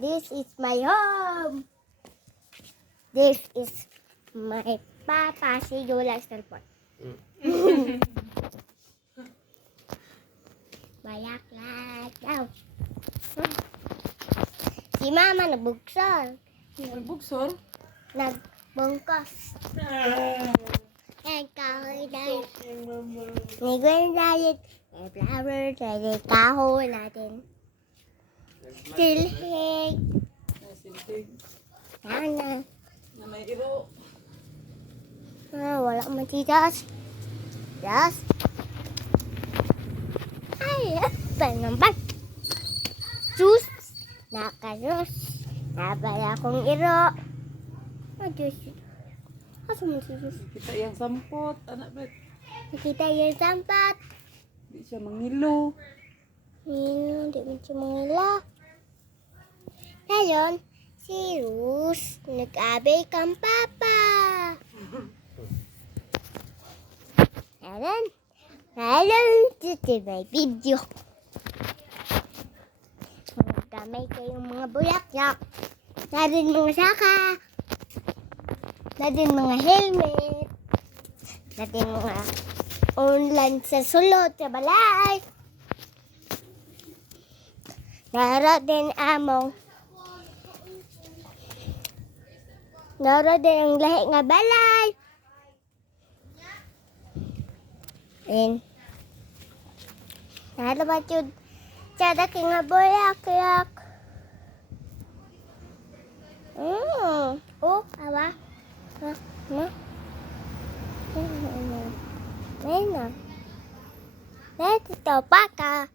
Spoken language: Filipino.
This is my home. This is my papa. See you last report. Bayaklat daw. Si mama nabugsor. Nagbugsor? Nagbungkos. Yan kahoy dahil. Nigwan dahil. May flower dahil kahoy natin. Silhig. Silhig. Yan Na may iro. wala man titas. Yes. Ay, panambag. Sus. Nakaros. Nabala akong iro. Diyos. Asa mo si Diyos? Kita yung sampot. Anak ba? Nakita yung sampat. Di siya mangilo. Hindi mo siya mangila. Ngayon, si Rus nag-abay kang papa. Ngayon, dito may video. Magkamay kayong mga bulaklak. Narin mga saka. Narin mga helmet. Narin mga online sa sulod sa balay. Nara din among. Nara din ang lahi nga balay. And nara ba yun? Tsada ki nga bulaklak. Oh, awa. Ma? Ayun na. Ayun na. Ito pa ka.